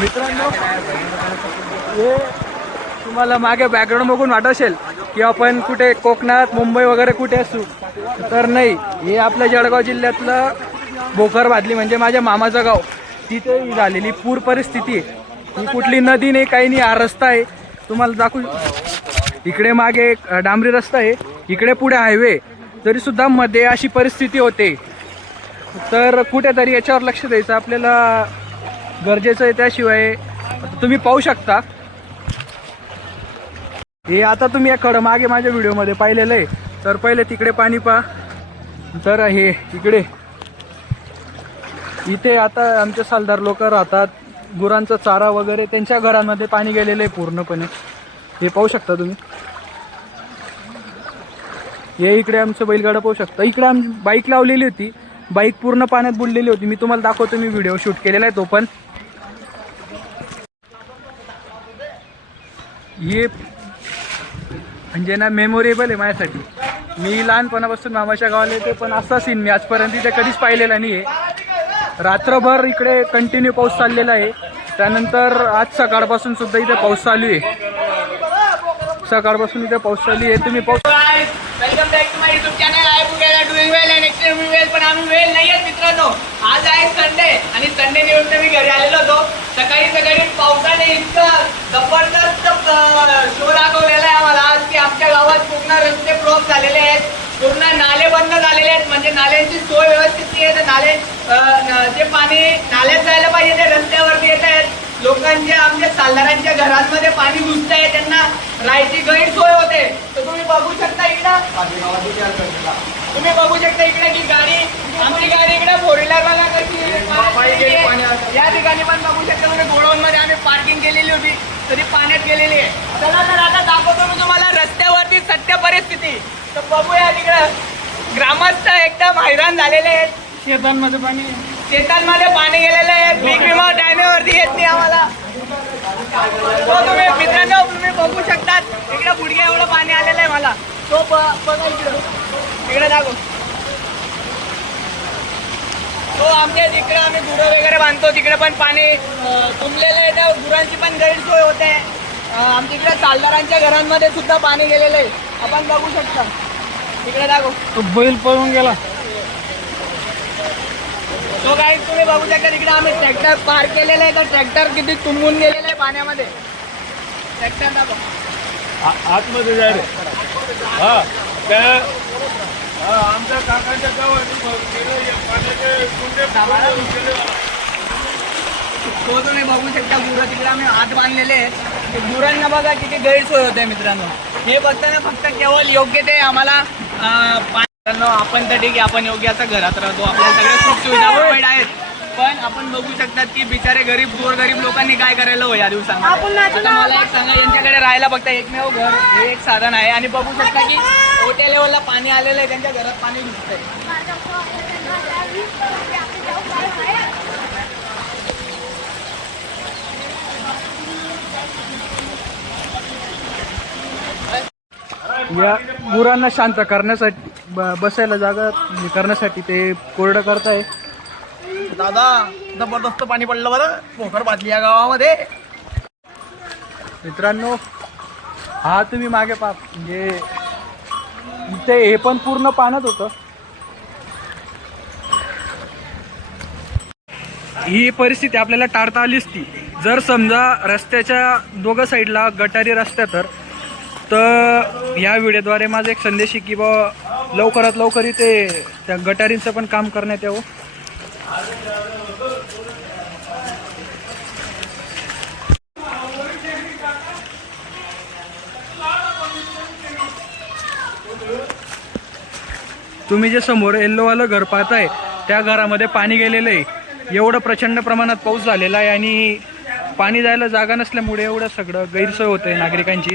मित्रांनो हे तुम्हाला मागे बॅकग्राऊंड बघून वाटत असेल की आपण कुठे कोकणात मुंबई वगैरे कुठे असू? तर नाही हे आपल्या जळगाव जिल्ह्यातलं भोकर बादली म्हणजे माझ्या मामाचं गाव. तिथे झालेली पूर परिस्थिती आहे. ही कुठली नदी नाही काही नाही हा रस्ता आहे. तुम्हाला दाखवू इकडे मागे एक डांबरी रस्ता आहे. इकडे पुढे हायवे तरी सुद्धा मध्ये अशी परिस्थिती होते. तर कुठेतरी याच्यावर लक्ष द्यायचं. आपल्याला गरजेचं आहे त्याशिवाय आता तुम्ही पाहू शकता. हे आता तुम्ही एक खडं मागे माझ्या व्हिडिओमध्ये पाहिलेलं आहे. तर पहिले तिकडे पाणी पा तर हे इकडे. इथे आता आमचे सालदार लोक राहतात. गुरांचा चारा वगैरे त्यांच्या घरांमध्ये पाणी गेलेलं आहे पूर्णपणे. हे पाहू शकता तुम्ही. हे इकडे आमचं बैलगाडा पाहू शकता. इकडे आम बाईक लावलेली होती. बाईक पूर्ण पाण्यात बुडलेली होती. मी तुम्हाला दाखवतो मी व्हिडिओ शूट केलेला आहे तो पण. हे म्हणजे ना मेमोरेबल आहे माझ्यासाठी. मी लहानपणापासून मामाच्या गावाला येते पण असा सीन मी आजपर्यंत इथे कधीच पाहिलेला नाही आहे रात्रभर इकडे कंटिन्यू पाऊस चाललेला आहे. त्यानंतर आज सकाळपासून सुद्धा इथे पाऊस चालू आहे. सकाळपासून इथे पाऊस चालू आहे. तुम्ही पाऊस welcome back to my YouTube channel I बुगेला doing well and extremely well पण आम्ही वेल नाही आहेत मित्रांनो. आज आहे संडे आणि संडे निमित्त मी घरी आलेलो होतो. सकाळी सकाळी पावसाने इतकं जबरदस्त शो दाखवलेला आहे आम्हाला आज की आमच्या गावात पूर्ण रस्ते ब्लॉक झालेले आहेत. पूर्ण नाले बंद झालेले आहेत. म्हणजे नाल्यांची सोय व्यवस्थित नाही आहे. तर नाले जे पाणी नाल्यात जायला पाहिजे ते रस्त्यावरती येत आहेत. लोकांच्या आमच्या सालदारांच्या घरांमध्ये पाणी घुसत आहे. त्यांना राहायची गैरसोय होते. तर तुम्ही बघू शकता इकडं. तुम्ही बघू शकता इकडे की गाडी आमची गाडी इकडे फोर व्हीलर बघा कशी. या ठिकाणी पण बघू शकता म्हणजे गोडाऊन मध्ये आम्ही पार्किंग केलेली होती. तरी पाण्यात गेलेली आहे. चला तर आता दाखवतो मी तुम्हाला रस्त्यावरती सत्य परिस्थिती. तर बघूया तिकडं. ग्रामस्थ एकदम हैराण झालेले आहेत. शेतांमध्ये पाणी शेतांमध्ये पाणी गेलेलं आहे. पीक विमा टायमेवरती येत नाही आम्हाला. तो तुम्ही मित्रांनो तुम्ही बघू शकतात. इकडे गुडघ्या एवढं पाणी आलेलं आहे मला. तो बघा इकडं. इकडे दाखव. तो आमच्या तिकडे आम्ही गुरं वगैरे बांधतो तिकडे पण पाणी तुंबलेलं आहे त्या गुरांची पण गैरसोय होते. आमच्या इकडे चालदारांच्या घरांमध्ये सुद्धा पाणी गेलेलं आहे. आपण बघू शकता. तिकडे दाखव. तो बैल पळून गेला. तो काय तुम्ही बघू शकता तिकडे आम्ही ट्रॅक्टर पार केलेलं आहे. तर ट्रॅक्टर किती तुंबून गेलेलं आहे पाण्यामध्ये. ट्रॅक्टर दाखव. आतमध्ये जाय हा. त्या आमच्या काकाच्या तो तुम्ही बघू शकता गुरं तिकडे आम्ही हात बांधलेले आहेत. गुरांना बघा किती गैरसोय होते मित्रांनो. हे बघताना फक्त केवळ योग्य ते आम्हाला आपण तर ठीक आहे आपण योग्य आता घरात राहतो. आपल्या सगळ्या सुख सुविधा आहेत. पण आपण बघू शकतात की बिचारे गरीब गोर गरीब लोकांनी काय करायला हो या दिवसांमध्ये. आता मला एक सांगा यांच्याकडे राहायला फक्त एकमेव घर हे एक साधन आहे. आणि बघू शकता की मोठ्या लेवलला पाणी आलेलं आहे त्यांच्या घरात पाणी घुसतंय. या गुरांना शांत करण्यासाठी बसायला जागा करण्यासाठी ते कोरडं करताय दादा जबरदस्त पाणी पडलं बरं. पोखर बादली या गावामध्ये. मित्रांनो हा तुम्ही मागे पा म्हणजे इथे हे पण पूर्ण पाण्यात होतं. ही परिस्थिती आपल्याला टाळता आलीच ती. जर समजा रस्त्याच्या दोघं साईडला गटारी रस्त्या तर तर ह्या व्हिडिओद्वारे माझा एक संदेश आहे की बा लवकरात लवकर इथे त्या गटारींचं पण काम करण्यात यावं. तुम्ही जे समोर येल्लोवालं घर पाहताय त्या घरामध्ये पाणी गेलेलं आहे. एवढं प्रचंड प्रमाणात पाऊस झालेला आहे आणि पाणी जायला जागा नसल्यामुळे एवढं सगळं गैरसोय होतंय नागरिकांची.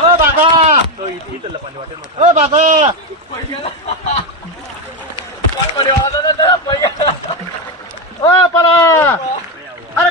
ओ बाबा ओ बाबा ओ पळा अरे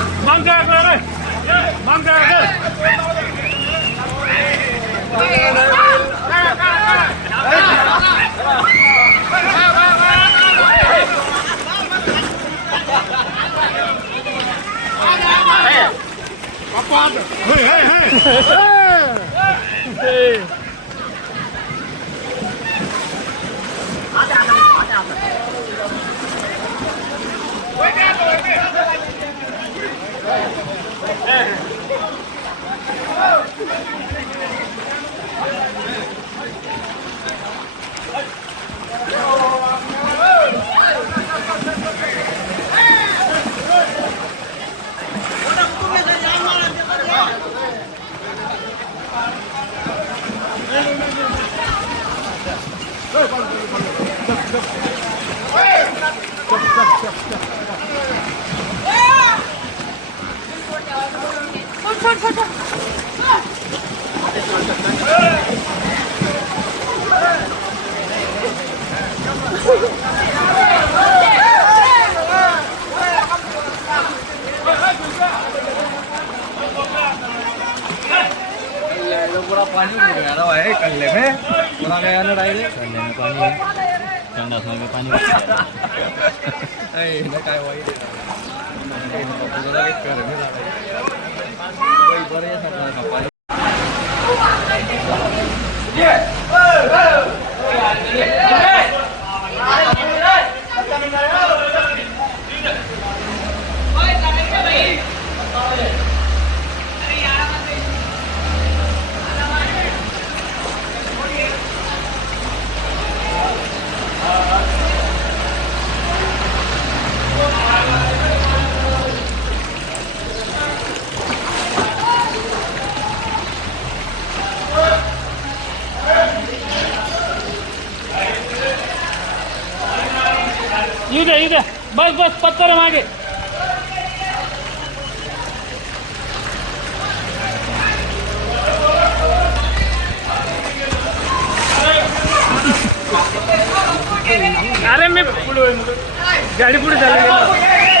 mang ra cái Mangga kau Mangga kau. Hey, hey, hey! hey. Right. संडास में पानी ए ना काय वाईट आहे तुला लगेच कर मी बरं आहे सकाळ पाणी इथे इथे बस बस पत्कर मागे अरे मी पुढे गाडी पुढे चालली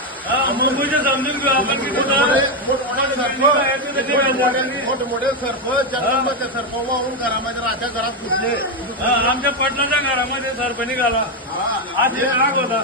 मुंबईचे समजून घेऊ आपण किती मोठमोठे सरपंच जंगलामध्ये सरप वाहून घरामध्ये राहत्या घरात घुसले. हा, आमच्या पटनाच्या घरामध्ये सरपणी घाला आज एक राग होता.